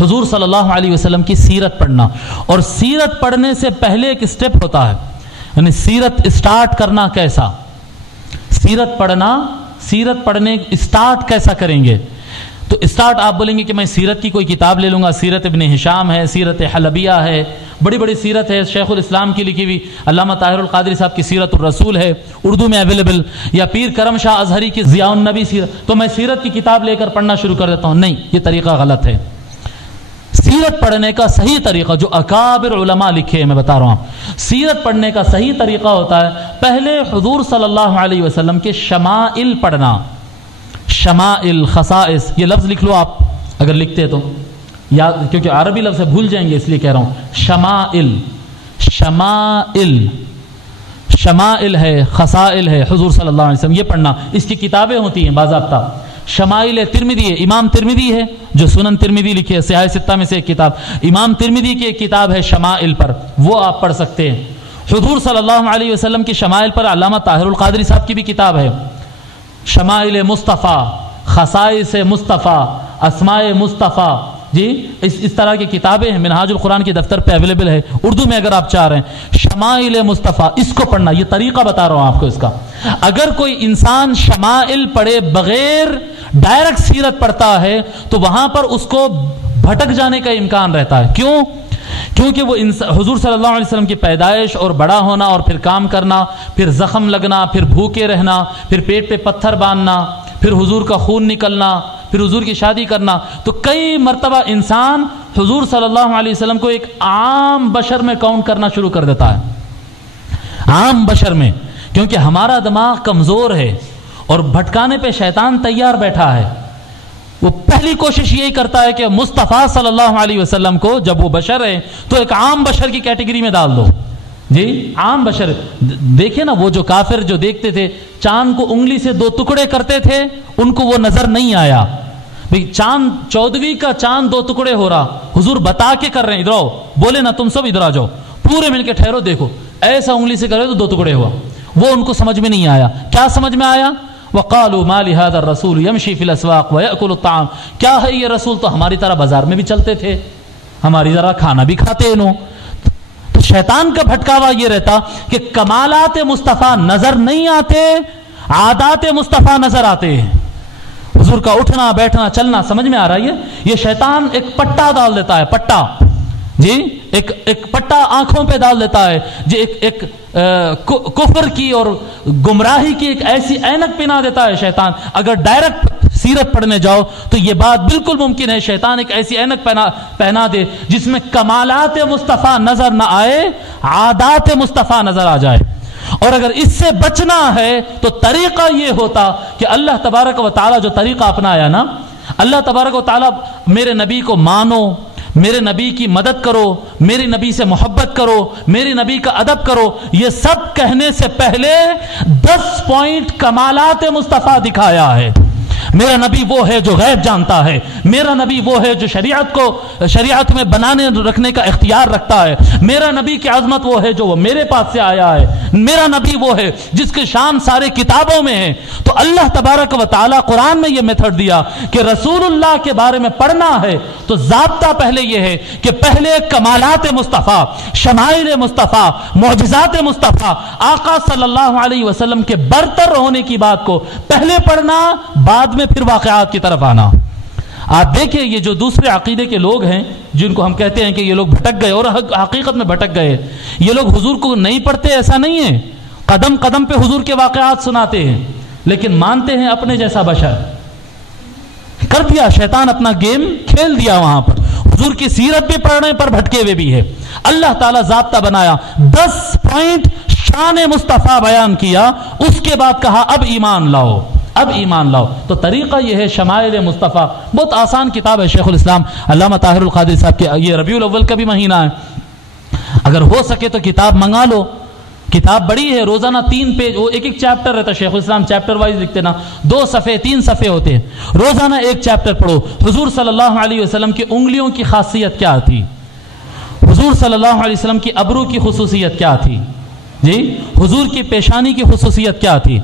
حضور صلی اللہ علیہ وسلم کی سیرت پڑھنا، اور سیرت پڑھنے سے پہلے ایک سٹیپ ہوتا ہے، یعنی سیرت اسٹارٹ کرنا کیسا، سیرت پڑھنے اسٹارٹ کیسا کریں گے؟ تو اسٹارٹ آپ بولیں گے کہ میں سیرت کی کوئی کتاب لے لوں گا، سیرت ابن ہشام ہے، سیرت حلبیہ ہے، بڑی بڑی سیرت ہے، شیخ الاسلام کی لکھی ہوئی علامہ طاہر القادری صاحب کی سیرت الرسول ہے اردو میں اویلیبل، یا پیر کرم شاہ ازہری کی ضیاء النبی سیرت، تو میں سیرت کی کتاب لے کر پڑھنا شروع کر دیتا ہوں، نہیں، یہ طریقہ غلط ہے۔ سیرت پڑھنے کا صحیح طریقہ جو اکابر علماء لکھے ہیں، میں بتا رہا ہوں، سیرت پڑھنے کا صحیح طریقہ ہوتا ہے پہلے حضور صلی اللہ علیہ وسلم کے شمائل پڑھنا، شمائل، خصائص، یہ لفظ لکھ لو آپ اگر لکھتے تو، یا کیونکہ عربی لفظ ہے بھول جائیں گے اس لیے کہہ رہا ہوں، شمائل ہے، خصائل ہے حضور صلی اللہ علیہ وسلم، یہ پڑھنا، اس کی کتابیں ہوتی ہیں باضابطہ، شمائل ترمذی ہے، امام ترمذی ہے جو سنن ترمذی لکھی ہے، صحاح ستہ میں سے ایک کتاب، امام ترمذی کی ایک کتاب ہے شمائل پر، وہ آپ پڑھ سکتے ہیں۔ حضور صلی اللہ علیہ وسلم کی شمائل پر علامہ طاہر القادری صاحب کی بھی کتاب ہے، شمائل مصطفیٰ، خصائص مصطفیٰ، اسماء مصطفیٰ، جی اس طرح کی کتابیں ہیں، منہاج القرآن کے دفتر پہ اویلیبل ہے اردو میں اگر آپ چاہ رہے ہیں، شمائل مصطفیٰ، اس کو پڑھنا، یہ طریقہ بتا رہا ہوں آپ کو اس کا۔ اگر کوئی انسان شمائل پڑھے بغیر ڈائریکٹ سیرت پڑھتا ہے تو وہاں پر اس کو بھٹک جانے کا امکان رہتا ہے، کیوں؟ کیونکہ وہ حضور صلی اللہ علیہ وسلم کی پیدائش اور بڑا ہونا اور پھر کام کرنا، پھر زخم لگنا، پھر بھوکے رہنا، پھر پیٹ پہ پتھر باندھنا، پھر حضور کا خون نکلنا، پھر حضور کی شادی کرنا، تو کئی مرتبہ انسان حضور صلی اللہ علیہ وسلم کو ایک عام بشر میں کاؤنٹ کرنا شروع کر دیتا ہے، عام بشر میں، کیونکہ ہمارا دماغ کمزور ہے اور بھٹکانے پہ شیطان تیار بیٹھا ہے۔ وہ پہلی کوشش یہی کرتا ہے کہ مصطفیٰ صلی اللہ علیہ وسلم کو، جب وہ بشر ہے تو ایک عام بشر کی کیٹیگری میں ڈال دو، جی عام بشر۔ دیکھیں نا، وہ جو کافر جو دیکھتے تھے چاند کو انگلی سے 2 ٹکڑے کرتے تھے، ان کو وہ نظر نہیں آیا، چاند 14ویں کا چاند 2 ٹکڑے ہو رہا، حضور بتا کے کر رہے ہیں، ادھر آؤ، بولے نا تم سب ادھر آ جاؤ، پورے مل کے ٹھہرو، دیکھو ایسا انگلی سے کرے تو 2 ٹکڑے ہوا، وہ ان کو سمجھ میں نہیں آیا۔ کیا سمجھ میں آیا؟ وَقَالُوا مَا لِهَذَا الرَّسُولُ يَمْشِي فِي الْأَسْوَاقِ وَيَأْكُلُ الطَّعَامَ، کیا ہے یہ رسول، تو ہماری طرح بازار میں بھی چلتے تھے، ہماری طرح کھانا بھی کھاتے انہوں۔ تو شیطان کا بھٹکاوا یہ رہتا کہ کمالات مصطفیٰ نظر نہیں آتے، عادات مصطفیٰ نظر آتے ہیں، حضور کا اٹھنا بیٹھنا چلنا سمجھ میں آ رہا ہے۔ یہ شیطان ایک پٹا ڈال دیتا ہے، پٹا، جی ایک پٹا آنکھوں پہ ڈال دیتا ہے، جی ایک کفر کی اور گمراہی کی ایک ایسی اینک پہنا دیتا ہے شیطان۔ اگر ڈائریکٹ سیرت پڑھنے جاؤ تو یہ بات بالکل ممکن ہے، شیطان ایک ایسی اینک پہنا دے جس میں کمالات مصطفیٰ نظر نہ آئے، عادات مصطفیٰ نظر آ جائے۔ اور اگر اس سے بچنا ہے تو طریقہ یہ ہوتا کہ اللہ تبارک و تعالیٰ جو طریقہ اپنایا نا، اللہ تبارک و تعالیٰ میرے نبی کو مانو، میرے نبی کی مدد کرو، میرے نبی سے محبت کرو، میرے نبی کا ادب کرو، یہ سب کہنے سے پہلے 10 پوائنٹ کمالات مصطفیٰ دکھایا ہے۔ میرا نبی وہ ہے جو غیب جانتا ہے، میرا نبی وہ ہے جو شریعت میں بنانے رکھنے کا اختیار رکھتا ہے، میرا نبی کی عظمت وہ ہے جو وہ میرے پاس سے آیا ہے، میرا نبی وہ ہے جس کی شان سارے کتابوں میں ہے۔ تو اللہ تبارک و تعالیٰ قرآن میں یہ میتھڈ دیا کہ رسول اللہ کے بارے میں پڑھنا ہے تو ضابطہ پہلے یہ ہے کہ پہلے کمالات مصطفیٰ، شمائل مصطفیٰ، معجزات مصطفیٰ، آقا صلی اللہ علیہ وسلم کے برتر ہونے کی بات کو پہلے پڑھنا، بعد میں پھر واقعات کی طرف آنا۔ آپ دیکھیں یہ جو دوسرے عقیدے کے لوگ ہیں جن کو ہم کہتے ہیں کہ یہ لوگ بھٹک گئے، اور حقیقت میں بھٹک گئے، یہ لوگ حضور کو نہیں پڑھتے ایسا نہیں ہے، قدم قدم پہ حضور کے واقعات سناتے ہیں، لیکن مانتے ہیں اپنے جیسا بشر۔ کر دیا شیطان اپنا گیم کھیل دیا وہاں پر، حضور کی سیرت بھی پڑھنے پر بھٹکے ہوئے بھی ہے۔ اللہ تعالیٰ ضابطہ بنایا، 10 پوائنٹ شان مصطفیٰ بیان کیا، اس کے بعد کہا اب ایمان لاؤ، اب ایمان لاؤ۔ تو طریقہ یہ ہے شمائل مصطفیٰ، بہت آسان کتاب ہے شیخ الاسلام علامہ طاہر القادری صاحب کی، یہ ربیع الاول کا بھی مہینہ ہے، اگر ہو سکے تو کتاب منگا لو، کتاب بڑی ہے، روزانہ 3 پیج، وہ ایک چیپٹر رہتا ہے، شیخ الاسلام چیپٹر وائز لکھتے نا، 2 صفحے 3 صفحے ہوتے ہیں، روزانہ ایک چیپٹر پڑھو۔ حضور صلی اللہ علیہ وسلم کی انگلیوں کی خاصیت کیا تھی، حضور صلی اللہ علیہ وسلم کی ابرو کی خصوصیت کیا تھی، جی حضور کی پیشانی کی خصوصیت کیا تھی،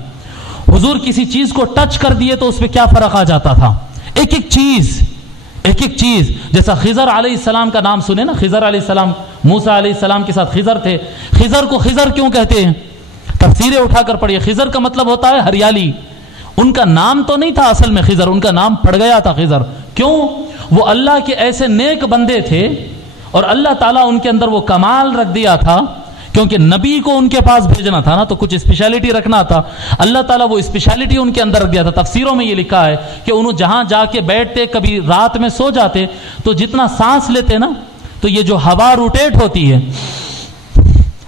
حضور کسی چیز کو ٹچ کر دیے تو اس پہ کیا فرق آ جاتا تھا، ایک ایک چیز ایک ایک چیز. جیسا خضر علیہ السلام کا نام سنے نا, خضر علیہ السلام, موسیٰ علیہ السلام کے ساتھ خضر تھے. خضر کو خضر کیوں کہتے ہیں؟ تفسیریں اٹھا کر پڑھیے. خضر کا مطلب ہوتا ہے ہریالی. ان کا نام تو نہیں تھا اصل میں خضر, ان کا نام پڑ گیا تھا خضر. کیوں؟ وہ اللہ کے ایسے نیک بندے تھے اور اللہ تعالیٰ ان کے اندر وہ کمال رکھ دیا تھا, کیونکہ نبی کو ان کے پاس بھیجنا تھا نا, تو کچھ اسپیشلٹی رکھنا تھا. اللہ تعالیٰ وہ اسپیشلٹی ان کے اندر رکھ دیا تھا. تفسیروں میں یہ لکھا ہے کہ انہوں جہاں جا کے بیٹھتے, کبھی رات میں سو جاتے, تو جتنا سانس لیتے نا, تو یہ جو ہوا روٹیٹ ہوتی ہے,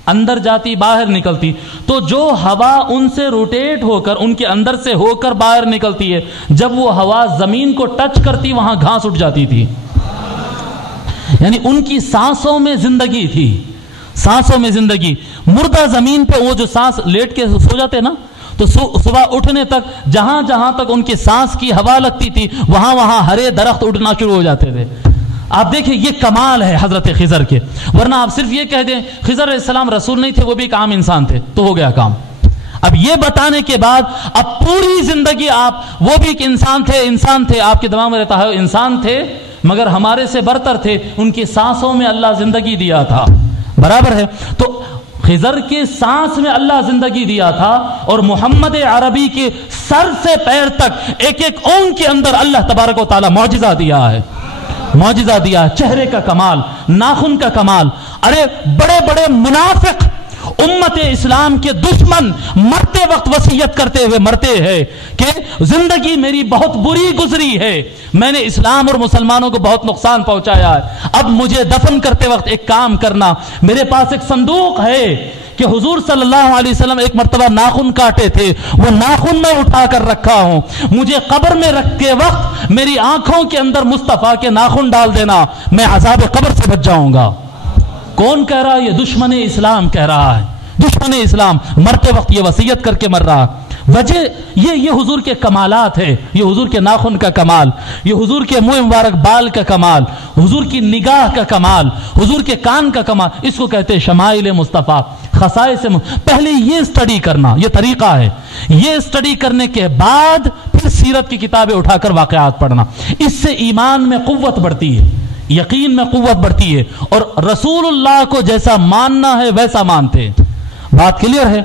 اندر جاتی باہر نکلتی, تو جو ہوا ان سے روٹیٹ ہو کر, ان کے اندر سے ہو کر باہر نکلتی ہے, جب وہ ہوا زمین کو ٹچ کرتی وہاں گھاس اٹھ جاتی تھی. یعنی ان کی سانسوں میں زندگی تھی, سانسوں میں زندگی. مردہ زمین پہ وہ جو سانس لیٹ کے سو جاتے نا, تو صبح اٹھنے تک جہاں جہاں تک ان کی سانس کی ہوا لگتی تھی وہاں وہاں ہرے درخت اٹھنا شروع ہو جاتے تھے. آپ دیکھیں یہ کمال ہے حضرت خضر کے. ورنہ آپ صرف یہ کہہ دیں خضر علیہ السلام رسول نہیں تھے, وہ بھی ایک عام انسان تھے, تو ہو گیا کام. اب یہ بتانے کے بعد اب پوری زندگی آپ, وہ بھی ایک انسان تھے, آپ کے دماغ میں رہتا ہے انسان تھے مگر ہمارے سے برتر تھے, ان کی سانسوں میں اللہ زندگی دیا تھا. برابر ہے. تو خضر کے سانس میں اللہ زندگی دیا تھا, اور محمد عربی کے سر سے پیر تک ایک ایک اونگ کے اندر اللہ تبارک و تعالی معجزہ دیا ہے. معجزہ دیا, چہرے کا کمال, ناخن کا کمال. ارے بڑے بڑے منافق, امت اسلام کے دشمن مرتے وقت وصیت کرتے ہوئے مرتے ہیں کہ زندگی میری بہت بری گزری ہے, میں نے اسلام اور مسلمانوں کو بہت نقصان پہنچایا ہے, اب مجھے دفن کرتے وقت ایک کام کرنا, میرے پاس ایک صندوق ہے کہ حضور صلی اللہ علیہ وسلم ایک مرتبہ ناخن کاٹے تھے, وہ ناخن میں اٹھا کر رکھا ہوں, مجھے قبر میں رکھتے وقت میری آنکھوں کے اندر مصطفیٰ کے ناخن ڈال دینا, میں عذاب قبر سے بچ جاؤں گا. کون کہہ رہا ہے؟ یہ دشمن اسلام کہہ رہا ہے. دشمن اسلام مرتے وقت یہ وصیت کر کے مر رہا. وجہ یہ حضور کے کمالات ہے, یہ حضور کے ناخن کا کمال, یہ حضور کے منہ مبارک بال کا کمال, حضور کی نگاہ کا کمال, حضور کے کان کا کمال. اس کو کہتے ہیں شمائل مصطفیٰ, خصائص. پہلے یہ اسٹڈی کرنا, یہ طریقہ ہے. یہ اسٹڈی کرنے کے بعد پھر سیرت کی کتابیں اٹھا کر واقعات پڑھنا. اس سے ایمان میں قوت بڑھتی ہے, یقین میں قوت بڑھتی ہے, اور رسول اللہ کو جیسا ماننا ہے ویسا مانتے. بات کلیئر ہے؟